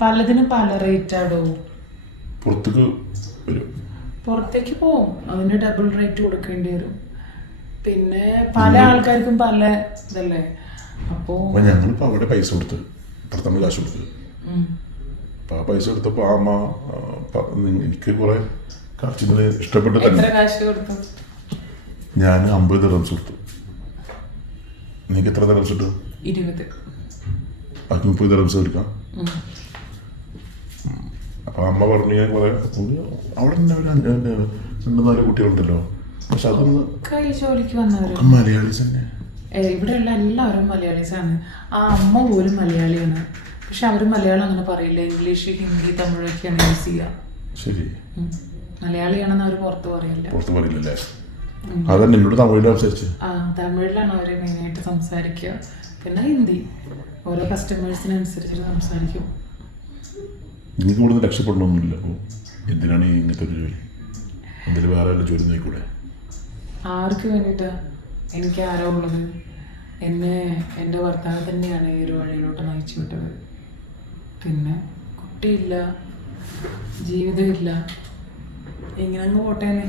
പലതിനും പല റേറ്റ് ആടോ. പുറത്തേക്ക് പോവും, അതിന് ഡബിൾ റേറ്റ് കൊടുക്കേണ്ടി വരും. പിന്നെ പല ആൾക്കാർക്കും പല ഇതല്ലേ. അപ്പോൾ ഞങ്ങളിപ്പോ അവിടെ പൈസ കൊടുത്ത് പുറത്തമ്മ കാശ് കൊടുത്ത് അപ്പൊ ആ പൈസ കൊടുത്തപ്പോ ആ അമ്മ എനിക്ക് കുറെ കാശിന് ഇഷ്ടപ്പെട്ട എത്ര കാശ് കൊടുത്തു? ഞാൻ 50 ദിർഹംസ് കൊടുത്തു. നിനക്ക് എത്ര ദിർഹംസ് കിട്ടും? 20. ബാക്കി 30 ദിർഹംസ് എടുക്കാം. അപ്പൊ അമ്മ പറഞ്ഞു ഞാൻ കുറെ അവിടെ 2-4 കുട്ടികളുണ്ടല്ലോ, പക്ഷെ അതൊന്ന് ജോലിക്ക് വന്നവര് മലയാളീസ് തന്നെ. ഇവിടെയുള്ള എല്ലാവരും മലയാളീസാണ്. ആ അമ്മ പോലും മലയാളിയാണ്, പക്ഷെ അവർ മലയാളം അങ്ങനെ പറയില്ല. ഇംഗ്ലീഷ്, ഹിന്ദി, തമിഴൊക്കെയാണ് യൂസ് ചെയ്യുക. ശരി, മലയാളിയാണെന്ന് അവർ പുറത്ത് പറയില്ലല്ലേ? അതന്നെ എന്നോട് തമിഴിൽ സംസാരിച്ചു. തമിഴിലാണ് അവർ മെയിനായിട്ട് സംസാരിക്കുക. പിന്നെ ഹിന്ദി ഓരോ കസ്റ്റമേഴ്സിനനുസരിച്ചിട്ട് സംസാരിക്കും. നിങ്ങൾക്ക് ഇവിടെ നിന്ന് രക്ഷപ്പെടണമെന്നില്ല. അപ്പോൾ എന്തിനാണ് ഈ ഇങ്ങനത്തെ ഒരു ജോലി? എന്തെങ്കിലും വേറെ വല്ല ജോലി നോക്കൂടെ? ആർക്ക് വേണ്ടിയിട്ടാ? എനിക്ക് ആരോ ഉള്ളത്? എൻ്റെ ഭർത്താവ് തന്നെയാണ് ഈ ഒരു വഴിയിലോട്ട് നയിച്ചു വിട്ടത്. പിന്നെ കുട്ടിയില്ല, ജീവിതമില്ല, ഇങ്ങനെ അങ്ങ് പോട്ടേനെ.